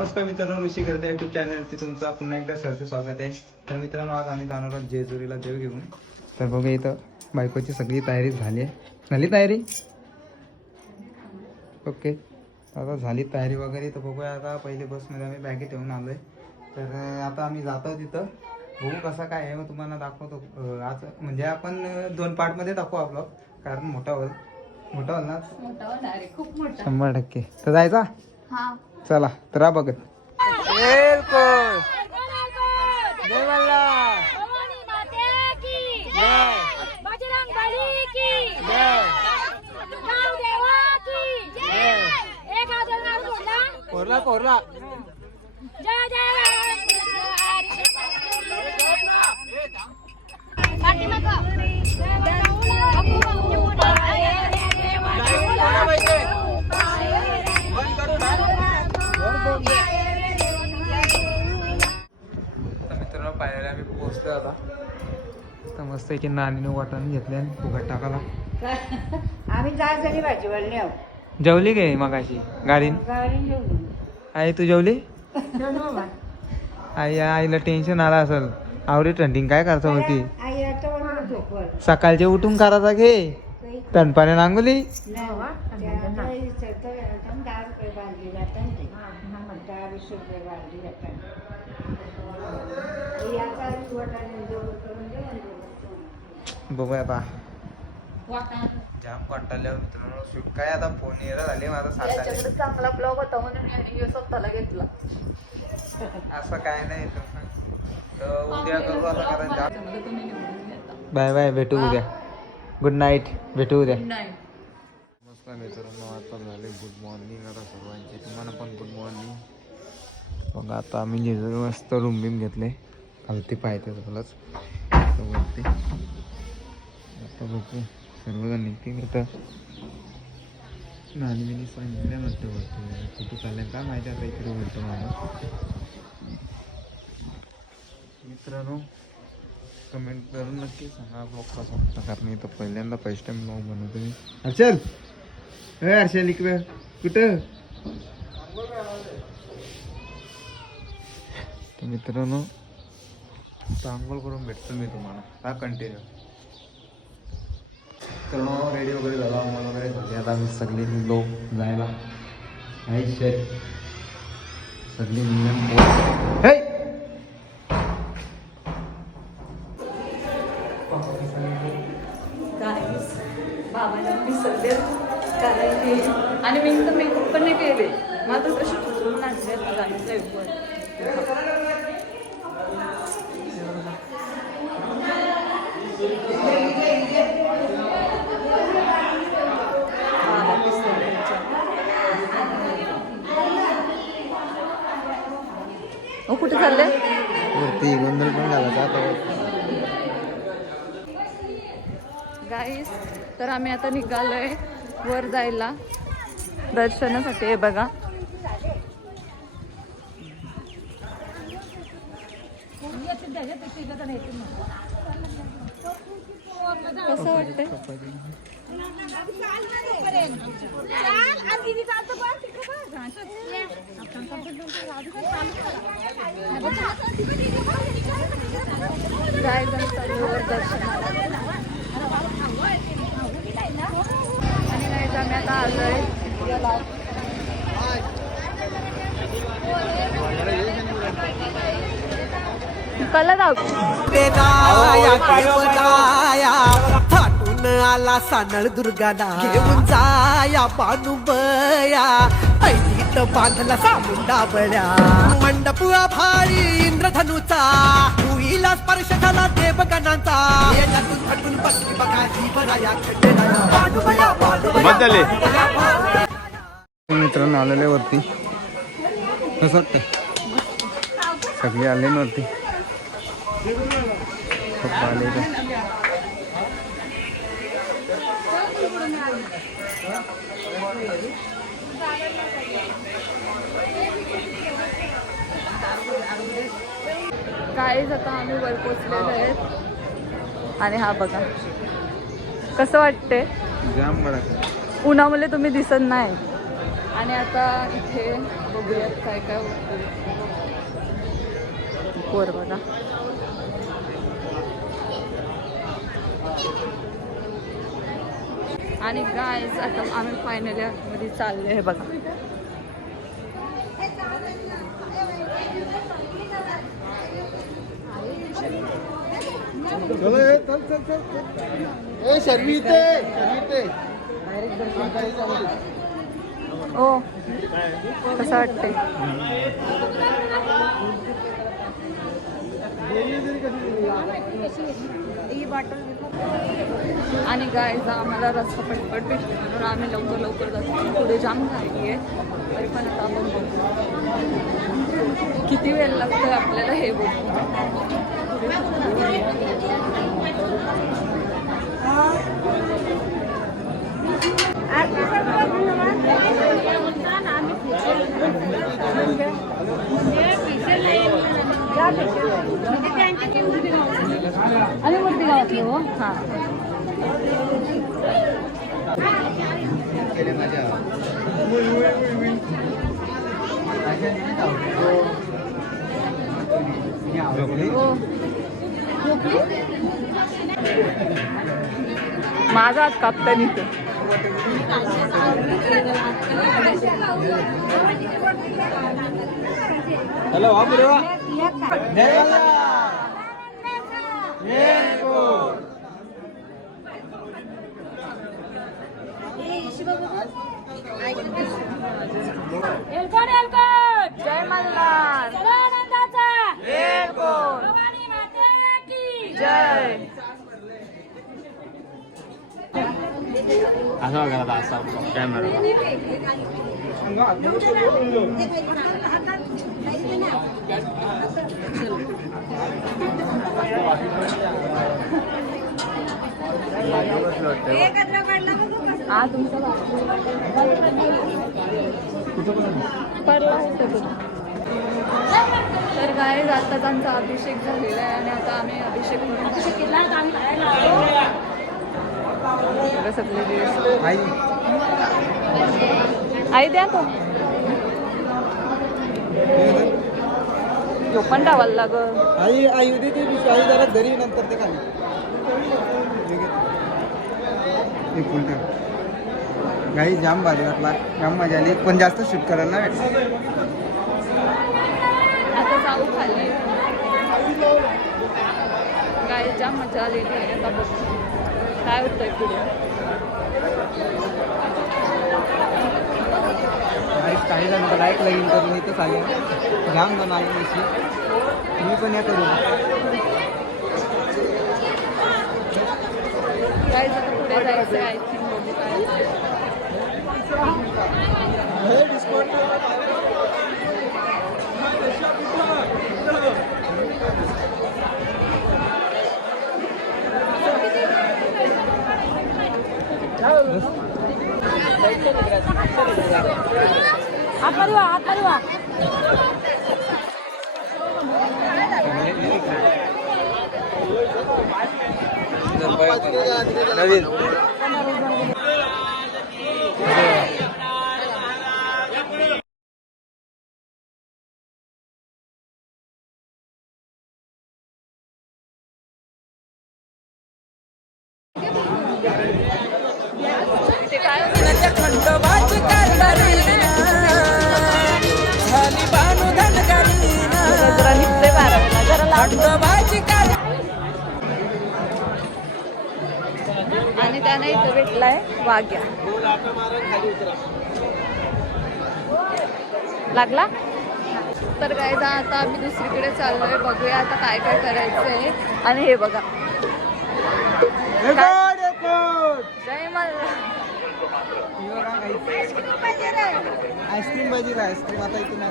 नमस्कार मित्रांनो, ऋषी करते यूट्यूब चॅनलवरती तुमचं पुन्हा एकदा सरचं स्वागत आहे. तर मित्रांनो, आज आम्ही जाणार आहोत जेजुरीला देव घेऊन. तर बघा इथं बायकोची सगळी तयारी झाली आहे. झाली तयारी? ओके, आता झाली तयारी वगैरे. तर बघूया आता पहिले बसमध्ये आम्ही बॅगे ठेवून आलो आहे. तर आता आम्ही जातो तिथं, बघू कसं काय आहे मग तुम्हाला दाखवतो. आज म्हणजे आपण 2 पार्टमध्ये टाकू आपलं, कारण मोठा होईल ना. खूप मोठा 100%. तर जायचा. हा चला तर बघत मित्रांनो, पाहायला आम्ही पोहोचलो आता. तर मस्त की नानीने वाटाणे घेतले आणि फुगट टाकाला. आम्ही 4 जणी भाजीवाले आहोत. जेवली गे मगाशी गाडीन? आई तू जेवली? आईला टेन्शन आला असेल. आवडी थंडी काय करता होती? सकाळचे उठून करायचा घे तणपाने नांगोली. बघूया आता. जाम कंटाळल्यावर मित्रांनो शूट काय आता फोन येरा झाले माझा सातारा. चांगला ब्लॉग होता म्हणून मी स्वतःला घेतला. असं काय नाही. तर उद्या करू आता, कारण जाम. बाय बाय, भेटू उद्या. गुड नाईट, भेटू उद्या. नमस्कार मित्रांनो, आता झाले गुड मॉर्निंग. आता सर्वांचे तुम्हाला पण गुड मॉर्निंग. मग आता आम्ही जेजुरी मस्त रूम बिम घेतले. खालती पाहते तुलाच वरती. आता बघू सर्वजण निघते. तर नानी मी सांगितल्या म्हणते वरती कुठे चालल्या काय माहिती. आता इकडे बोलतो मला. मित्रांनो, कमेंट करून नक्की सांगा ब्लॉग कसा वाटता, कारण मी तर पहिल्यांदा फर्स्ट टाइम ब्लॉग बनवतो मी. हर्षल, हर्षल इकडं कुठं? तर मित्रांनो, आंघोळ करून भेटतो मी तुम्हाला. हा कंटिन्यू. तर रेडी वगैरे झाला, आंघोळ वगैरे झाली. आता आम्ही सगळी लोक जायला आहे. शेत सगळी बाबांना विसरले आणि मी तर मेकअप पण नाही केले. मला तर तशी खुचून नाचले गाण्याच्या कुठे चालले? वरती गोंधळ पण घालायचा आता. गाईस, तर आम्ही आता निघालोय वर जायला दर्शनासाठी. हे बघा, कसं वाटतंय? जायचं वर दर्शनाला. आणि नाही आम्ही आता आलोय कला जाऊ फाटून आला सानळ दुर्गाना घेऊन जाया बानुबया. ऐटीत बांधला सामुंडा बळ्या मंडप भारी इंद्रधनुचा. भुईला स्पर्श झाला देवगणांचा. याच्यातून फटून बसली बघा जीवराया खंडेराया बानुबया बानुबया. मित्रांनो आलेले वरती. कसं वाटतं? सगळे आले ना वरती. आले गाईज आता आम्ही वर पोचलेलो आहेत. आणि हा बघा कसं वाटते. जाम बडा उन्हामुळे तुम्ही दिसत नाही आणि आता इथे बघूयात काय काय होतं. वर बघा आणि गाईज आता आम्ही फायनली आतमध्ये चाललो आहे बघा. ओ कसं वाटतंय? आणि गाईज आम्हाला रस्ता पटपट भेटतो म्हणून आम्ही लवकर जातो. पुढे जाम घाई आहे तरी पण आता आपण बघू किती वेळ लागतो आपल्याला हे बघू. आणि मूर्ती गावातले हो. हां माझा आज कापता निघतो. हॅलो जय मल्हार जय. असं बघा असा कॅमेरा हा तुमचा पडला होता. तर काय आता त्यांचा अभिषेक झालेला आहे आणि आता आम्ही अभिषेक करून आई द्या तो तो पण टावायला लागल. आई आई उद्या ती आई जरा घरी नंतर ते खाली काही जाम भारी वाटला. जाम मजा आली पण जास्त शूट करायला नाही भेटलं. आता जाऊ खाली काय जाम मजा आलेली आहे. आता बघू काय होतंय पुढे. काही जण लाईक लगीन करून इथं आले जाम जण आले अशी मी पण या करू काय जण पुढे जायचं आय थिंक बघू काय. हात मारवा नवीन ते काय खंडोबाची जरा निघते बारावीला जरा आणि त्याने इथं भेटलाय वाघ्या. लागला तर काय आता आम्ही दुसरीकडे चाललोय. बघूया आता काय काय करायचंय. आणि हे बघा जय मल्हार आईस्क्रीम पाहिजे का? आईस्क्रीम आता इथून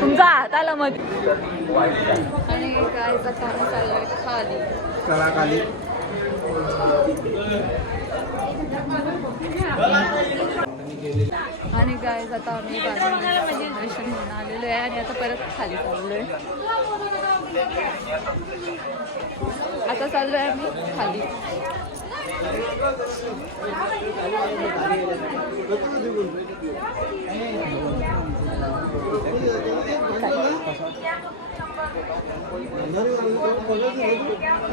तुमचा हात आला मध्ये. आणि काय काम चाललंय खाली चला खाली आणि गाईज आता आम्ही दर्शन घेऊन आलेलो आहे आणि आता परत खाली चाललोय. आता चाललोय आम्ही खाली.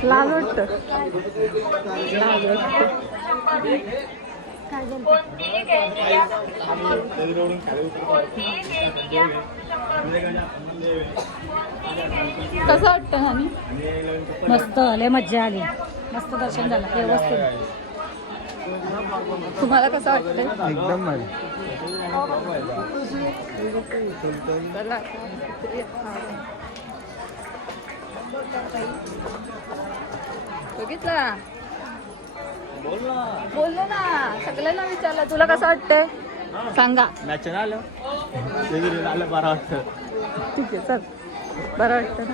लाल वाटतं काय कसं वाटतं आणि मस्त लय मज्जा आली. मस्त दर्शन झालं व्यवस्थित. तुम्हाला कसं वाटतंय? एकदम भारी. चला बघितलं बोललो ना सगळ्यांना विचारलं तुला कसं वाटतंय सांगा. नॅचरल आलं बरं वाटतं. ठीक आहे चल बरं वाटतं ना.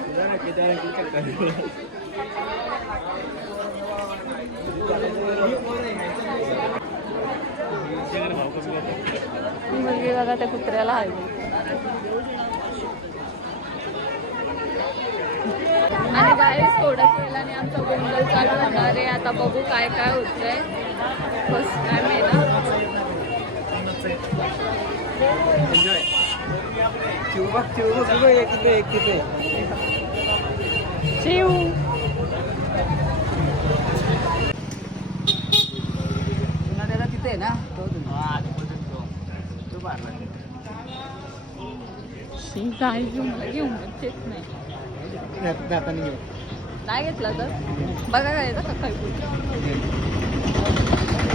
मुलगी बघा त्या कुत्र्याला आहे. आणि गाईस थोड्याच वेळाने आमचा गोंधळ चालू होणार आहे. आता बघू काय काय होतंय. फर्स्ट टाइम आहे ना. चिव तिथे ना गाय मला घेऊन येत नाही. नाही घेतला तर बघा काय येतं सकाळी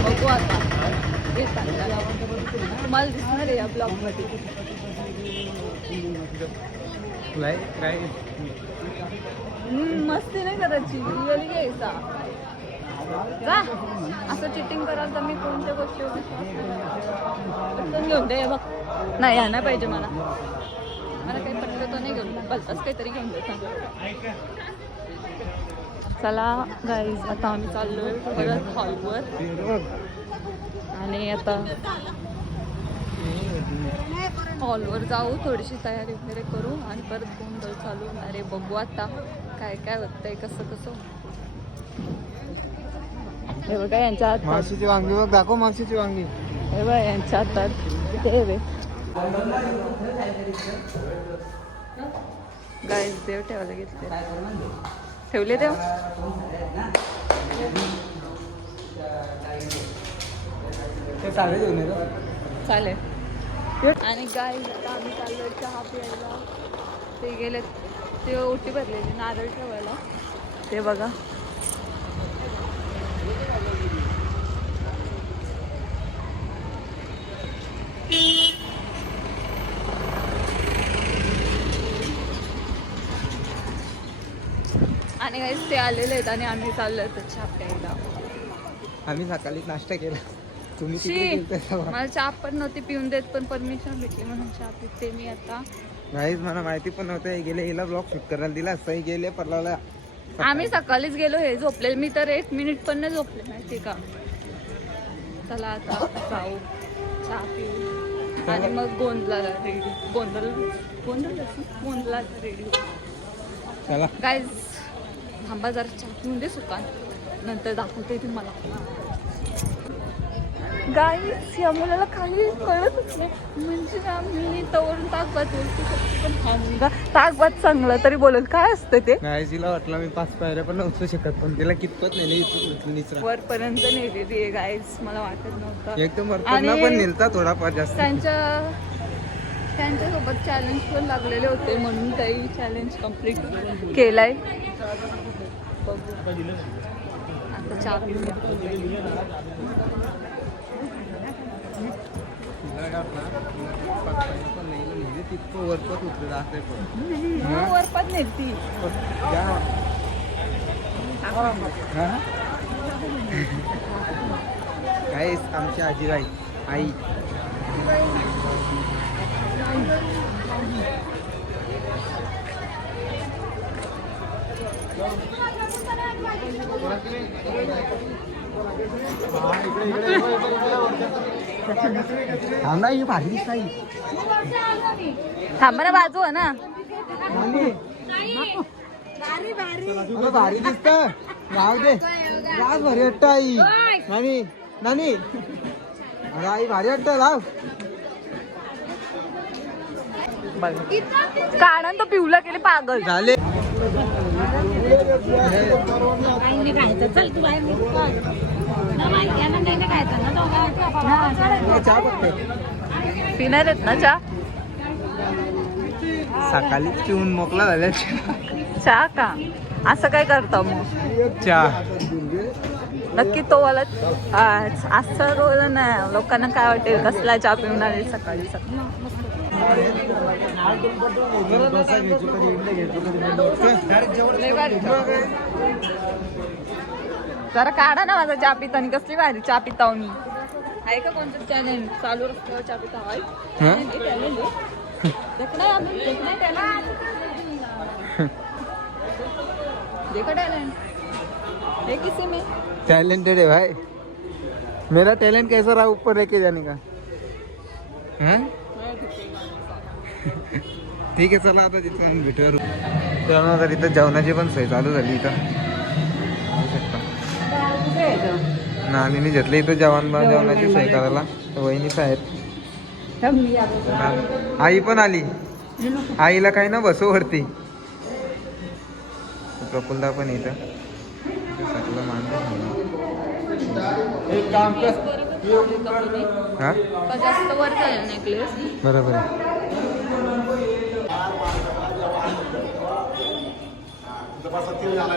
बघू आता. मला दिसणार आहे या ब्लॉग मध्ये. मस्ती नाही करायची रिअली घ्यायचा. जा असं चिटिंग कराल तर मी कोणत्या गोष्टीवर घेऊन दे बघ. नाही या नाही पाहिजे मला. मला काही पटलं तर नाही घेऊन भलताच काहीतरी घेऊन दे. चला गाईज आता आम्ही चाललोय परत हॉलवर. आणि आता हॉलवर जाऊ थोडीशी तयारी वगैरे करू आणि परत गोंधळ चालू होणार आहे. बघू आता काय काय होतंय कसं कसं. हे बघा यांच्या हातात मावशीची वांगी बघ दाखव. मावशीची वांगी हे बघा यांच्या हातात ते रे गाईज देव ठेवायला घेतले. ठेवले देव चालेल. आणि गाईज आता आम्ही चाललोय चहा प्यायला. ते गेले ते ओटी भरलेली नारळ ठेवायला. ते बघा आणि गाईज ते आलेले आहेत आणि आम्ही चाललोय तर चहा प्यायला. आम्ही सकाळी नाश्ता केला. तुम्ही मला चहा पण नव्हती पिऊन देत पण परमिशन भेटली म्हणून चहा पिते मी आता. नाहीच मला माहिती पण नव्हतं. हे गेले हिला ब्लॉग शूट करायला दिला. सही गेले परलाला. आम्ही सकाळीच गेलो. हे झोपले मी तर 1 मिनिट पण नाही झोपले माहिती का. चला आता जाऊ चहा पिऊ आणि मग गोंधळाला रेडी. गोंधळाला रेडी चला गाईज. थांबा जरा चहा पिऊन दे सुकान नंतर दाखवते तुम्हाला. गाईज या मुलाला काही कळतच नाही. म्हणजे ना मी तवरून ताकभात बोलते शकते पण हा मुलगा ताकभात चांगला तरी बोलेल. काय असतं ते नाही तिला वाटलं मी 5 पायऱ्या पण नव्हतं शकत पण तिला कितपत नेली वरपर्यंत नेलेली आहे गाईज. मला वाटत नव्हतं. एकदम वरपर्यंत पण नेलता थोडाफार जास्त. त्यांच्यासोबत चॅलेंज पण लागलेले होते म्हणून काही चॅलेंज कम्प्लीट केलाय. आता चहा पिऊया. तितकं वरपत उतरलं असं वरपात नेती काय आमची आजीबाई आई. हा नाही भारी दिसत थांबा ना बाजू आहे ना. भारी दिसत राहू दे राज भारी वाटत आई नानी नानी अरे आई भारी वाटत राव काढा तो पिवला केले पागल झाले चल तू बाहेर पिणार आहेत ना चहा. सकाळी पिऊन मोकला झाल्या चहा का असं काय करतो मग. चहा नक्की तो वाला असं रोल नाही. लोकांना काय वाटेल कसला चहा पिऊन आले सकाळी सकाळी. जरा काढा ना माझा चहा पिता आणि कसली भारी चहा पिता मी. आहे का कोणतं चॅलेंज चालू रस्त्यावर चहा पिता टैलेंटेड है भाई. मेरा टैलेंट कैसा रहा ऊपर लेके जाने का. हाँ ठीक आहे चला आता तिथं आम्ही भेटूया. त्यानंतर इथं जेवणाची पण सोय चालू झाली इथं बघू शकता. नानीने घेतलं इथं जेवणाची सोय करायला. वहिनीच आहेत. आई पण आली. आईला काही ना बसव वरती. प्रफुल्ला पण इथं सगळं एक काम कर. हा जास्त वर झालं नेकलेस. बरोबर आहे. झाला